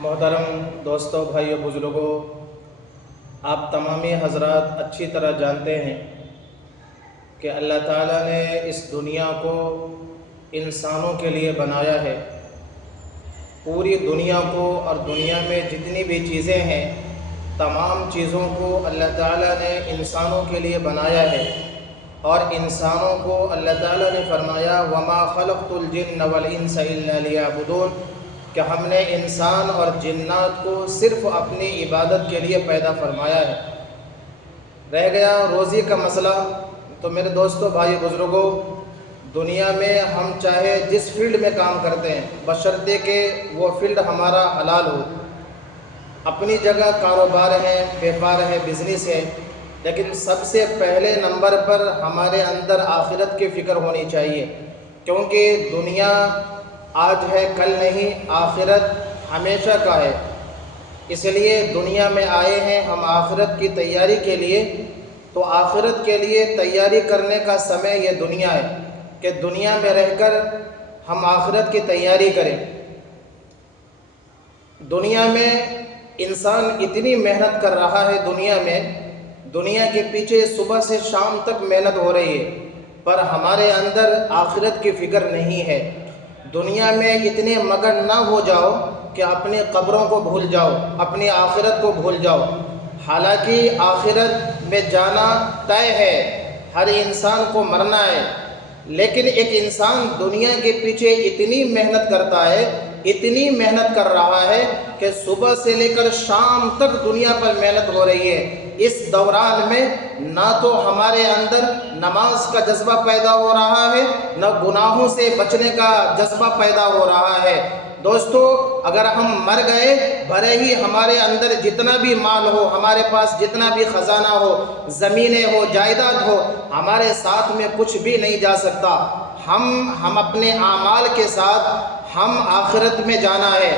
محترم دوستوں، بھائیوں، بزرگوں، آپ تمامی حضرات اچھی طرح جانتے ہیں کہ اللہ تعالیٰ نے اس دنیا کو انسانوں کے لیے بنایا ہے۔ پوری دنیا کو اور دنیا میں جتنی بھی چیزیں ہیں، تمام چیزوں کو اللہ تعالیٰ نے انسانوں کے لیے بنایا ہے، اور انسانوں کو اللہ تعالیٰ نے فرمایا وَمَا خَلَقْتُ الْجِنَّ وَالْإِنسَ إِلَّا لِيَعْبُدُونَ کہ ہم نے انسان اور جنات کو صرف اپنی عبادت کے لیے پیدا فرمایا ہے۔ رہ گیا روزی کا مسئلہ، تو میرے دوستوں، بھائی، بزرگوں، دنیا میں ہم چاہے جس فیلڈ میں کام کرتے ہیں، بشرطے کہ وہ فیلڈ ہمارا حلال ہو۔ اپنی جگہ کاروبار ہے، بیپار ہے، بزنس ہے، لیکن سب سے پہلے نمبر پر ہمارے اندر آخرت کی فکر ہونی چاہیے، کیونکہ دنیا آج ہے کل نہیں، آخرت ہمیشہ کا ہے۔ اس لیے دنیا میں آئے ہیں ہم آخرت کی تیاری کے لیے، تو آخرت کے لیے تیاری کرنے کا سمے یہ دنیا ہے کہ دنیا میں رہ کر ہم آخرت کی تیاری کریں۔ دنیا میں انسان اتنی محنت کر رہا ہے، دنیا کے پیچھے صبح سے شام تک محنت ہو رہی ہے، پر ہمارے اندر آخرت کی فکر نہیں ہے۔ دنیا میں اتنے مگن نہ ہو جاؤ کہ اپنی قبروں کو بھول جاؤ، اپنی آخرت کو بھول جاؤ۔ حالانکہ آخرت میں جانا طے ہے، ہر انسان کو مرنا ہے، لیکن ایک انسان دنیا کے پیچھے اتنی محنت کرتا ہے، اتنی محنت کر رہا ہے کہ صبح سے لے کر شام تک دنیا پر محنت ہو رہی ہے۔ اس دوران میں نہ تو ہمارے اندر نماز کا جذبہ پیدا ہو رہا ہے، نہ گناہوں سے بچنے کا جذبہ پیدا ہو رہا ہے۔ دوستو، اگر ہم مر گئے، بھلے ہی ہمارے اندر جتنا بھی مال ہو، ہمارے پاس جتنا بھی خزانہ ہو، زمینیں ہو، جائیداد ہو، ہمارے ساتھ میں کچھ بھی نہیں جا سکتا۔ ہم اپنے اعمال کے ساتھ ہم آخرت میں جانا ہے۔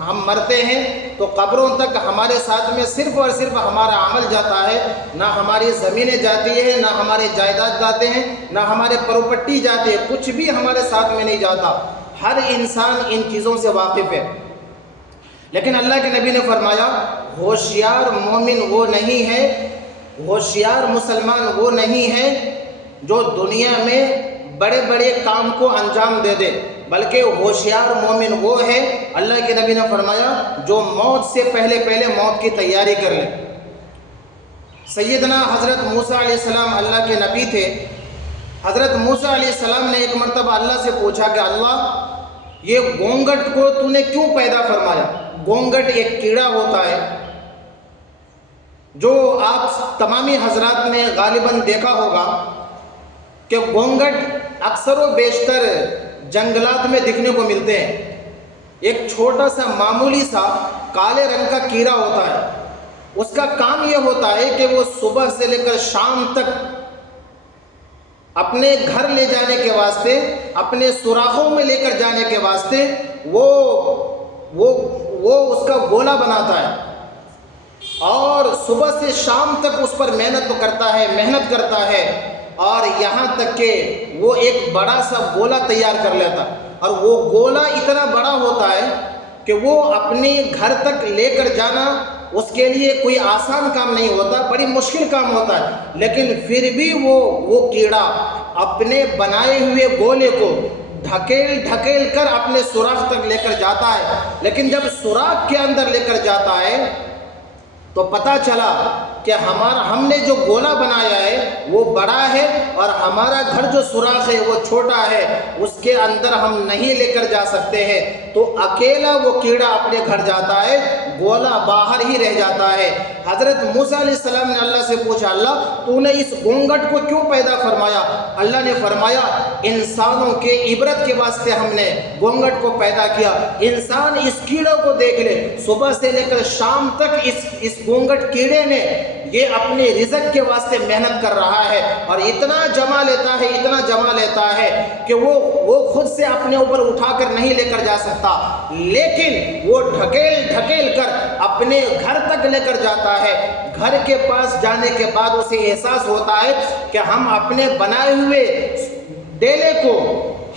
ہم مرتے ہیں تو قبروں تک ہمارے ساتھ میں صرف اور صرف ہمارا عمل جاتا ہے، نہ ہماری زمینیں جاتی ہیں، نہ ہمارے جائیداد جاتے ہیں، نہ ہمارے پراپرٹی جاتے ہیں، کچھ بھی ہمارے ساتھ میں نہیں جاتا۔ ہر انسان ان چیزوں سے واقف ہے، لیکن اللہ کے نبی نے فرمایا ہوشیار مومن وہ نہیں ہے، ہوشیار مسلمان وہ نہیں ہے جو دنیا میں بڑے بڑے کام کو انجام دے دے، بلکہ ہوشیار مومن وہ ہے، اللہ کے نبی نے فرمایا، جو موت سے پہلے موت کی تیاری کر لے۔ سیدنا حضرت موسیٰ علیہ السلام اللہ کے نبی تھے۔ حضرت موسیٰ علیہ السلام نے ایک مرتبہ اللہ سے پوچھا کہ اللہ، یہ گونگٹ کو تو نے کیوں پیدا فرمایا؟ گونگٹ ایک کیڑا ہوتا ہے جو آپ تمامی حضرات نے غالباً دیکھا ہوگا کہ گونگٹ اکثر و بیشتر جنگلات میں دکھنے کو ملتے ہیں۔ ایک چھوٹا سا معمولی سا کالے رنگ کا کیڑا ہوتا ہے، اس کا کام یہ ہوتا ہے کہ وہ صبح سے لے کر شام تک اپنے گھر لے جانے کے واسطے، اپنے سوراخوں میں لے کر جانے کے واسطے وہ اس کا گولا بناتا ہے، اور صبح سے شام تک اس پر محنت کرتا ہے، اور یہاں تک کہ وہ ایک بڑا سا گولا تیار کر لیتا، اور وہ گولا اتنا بڑا ہوتا ہے کہ وہ اپنے گھر تک لے کر جانا اس کے لیے کوئی آسان کام نہیں ہوتا، بڑی مشکل کام ہوتا ہے، لیکن پھر بھی وہ کیڑا اپنے بنائے ہوئے گولے کو ڈھکیل کر اپنے سوراخ تک لے کر جاتا ہے۔ لیکن جب سوراخ کے اندر لے کر جاتا ہے تو پتہ چلا کہ ہم نے جو گولا بنایا ہے وہ بڑا ہے، اور ہمارا گھر جو سوراخ ہے وہ چھوٹا ہے، اس کے اندر ہم نہیں لے کر جا سکتے ہیں۔ تو اکیلا وہ کیڑا اپنے گھر جاتا ہے، گولا باہر ہی رہ جاتا ہے۔ حضرت موسیٰ علیہ السلام نے اللہ سے پوچھا، اللہ تو نے اس گونگٹ کو کیوں پیدا فرمایا؟ اللہ نے فرمایا انسانوں کے عبرت کے واسطے ہم نے گونگٹ کو پیدا کیا۔ انسان اس کیڑے کو دیکھ لے، صبح سے لے کر شام تک اس گونگٹ کیڑے نے یہ اپنے رزق کے واسطے محنت کر رہا ہے، اور اتنا جمع لیتا ہے کہ وہ خود سے اپنے اوپر اٹھا کر نہیں لے کر جا سکتا، لیکن وہ ڈھکیل کر اپنے گھر تک لے کر جاتا ہے۔ گھر کے پاس جانے کے بعد اسے احساس ہوتا ہے کہ ہم اپنے بنائے ہوئے ڈیلے کو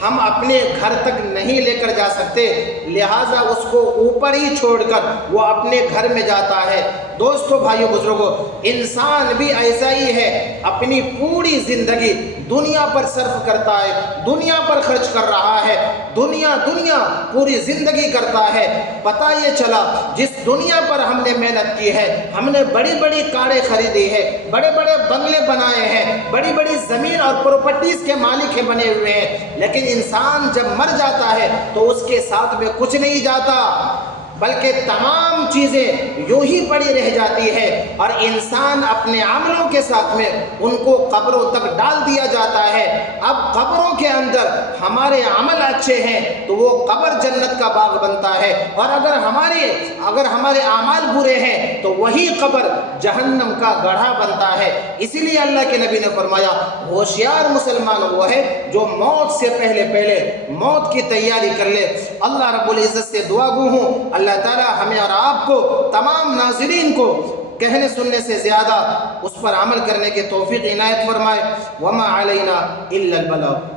ہم اپنے گھر تک نہیں لے کر جا سکتے، لہٰذا اس کو اوپر ہی چھوڑ کر وہ اپنے گھر میں جاتا ہے۔ دوستو، بھائیو، بزرگوں، انسان بھی ایسا ہی ہے، اپنی پوری زندگی دنیا پر صرف کرتا ہے، دنیا پر خرچ کر رہا ہے، دنیا پوری زندگی کرتا ہے۔ پتہ یہ چلا جس دنیا پر ہم نے محنت کی ہے، ہم نے بڑی بڑی کاریں خریدی ہے، بڑے بڑے بنگلے بنائے ہیں، بڑی بڑی زمین اور پراپرٹیز کے مالک بنے ہوئے ہیں، لیکن انسان جب مر جاتا ہے تو اس کے ساتھ میں کچھ نہیں جاتا، بلکہ تمام چیزیں یوں ہی پڑی رہ جاتی ہے، اور انسان اپنے عملوں کے ساتھ میں ان کو قبروں تک ڈال دیا جاتا ہے۔ اب قبروں کے اندر ہمارے عمل اچھے ہیں تو وہ قبر جنت کا باغ بنتا ہے، اور اگر ہمارے اعمال برے ہیں تو وہی قبر جہنم کا گڑھا بنتا ہے۔ اسی لیے اللہ کے نبی نے فرمایا، ہوشیار مسلمان وہ ہے جو موت سے پہلے موت کی تیاری کر لے۔ اللہ رب العزت سے دعا گو ہوں اللہ تعالی ہمیں اور آپ کو، تمام ناظرین کو کہنے سننے سے زیادہ اس پر عمل کرنے کے توفیق عنایت فرمائے۔ وما علینا الا البلاغ۔